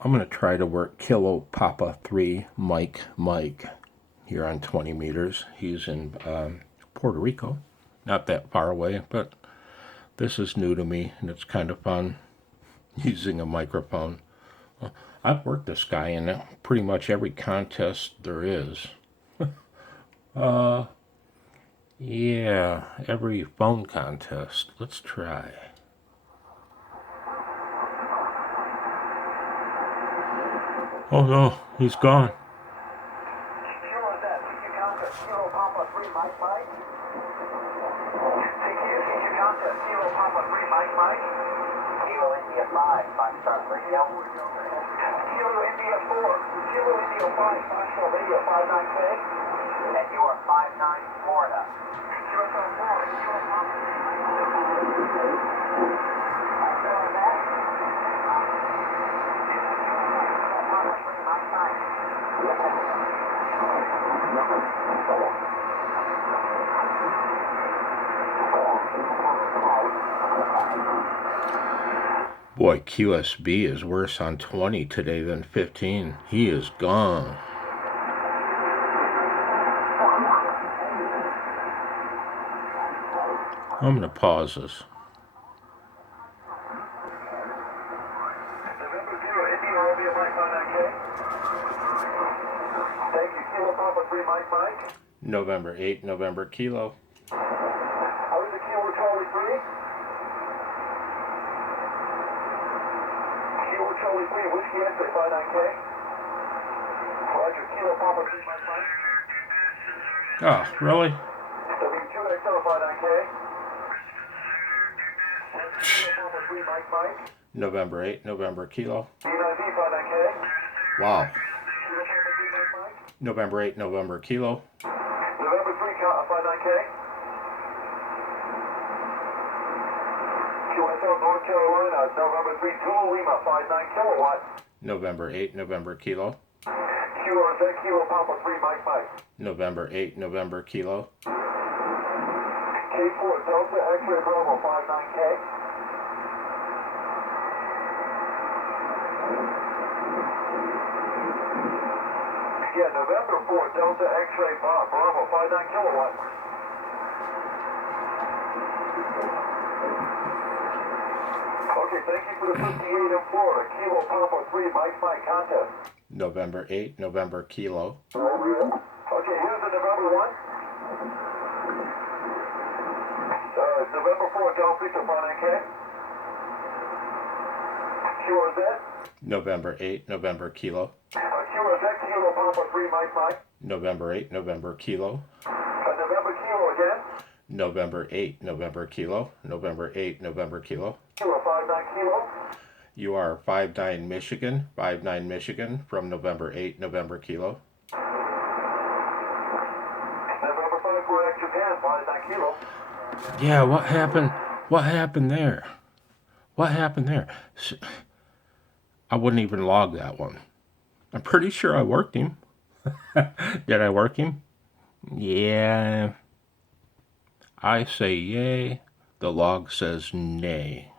I'm going to try to work Kilo Papa 3 Mike here on 20 meters. He's in Puerto Rico, not that far away, but this is new to me and it's kind of fun using a microphone. I've worked this guy in pretty much every contest there is. Yeah, every phone contest. Let's try. Oh no, he's gone. And you are 59 Florida. Boy, QSB is worse on 20 today than 15. He is gone. I'm going to pause this. November 8, November Kilo. Whiskey X-ray 59K. Roger, Kilo Papa 3 Mike. Oh, really? W2XL 59K. Kilo Papa 3 Mike. November 8, November Kilo. B9B 59K. Wow. November 8, November Kilo. November 3 59K. QSL North Carolina, November 3 Zulu Lima 59 kilowatt. November 8, November Kilo. QRZ Kilo Papa 3 Mike. November 8, November Kilo. K4 Delta X-ray Bravo 59K. Yeah, November 4 Delta X-ray Bravo 59 kilowatt. Okay, thank you for the 58 in Florida. Kilo Papa 3 Mike contest. November 8, November Kilo. Okay, here's the November 1. November 4 Delta Victor 59K. QRZ. November 8, November Kilo. QRZ Kilo Papa 3 Mike. November 8, November Kilo. November Kilo again. November 8, November Kilo. November 8, November Kilo. Kilo 59 Kilo. You are 59 Michigan, 59 Michigan from November 8, November Kilo. November 5 Quebec Japan 59 Kilo. Yeah, what happened? What happened there? What happened there? I wouldn't even log that one. I'm pretty sure I worked him. Did I work him? Yeah. I say yay. The log says nay.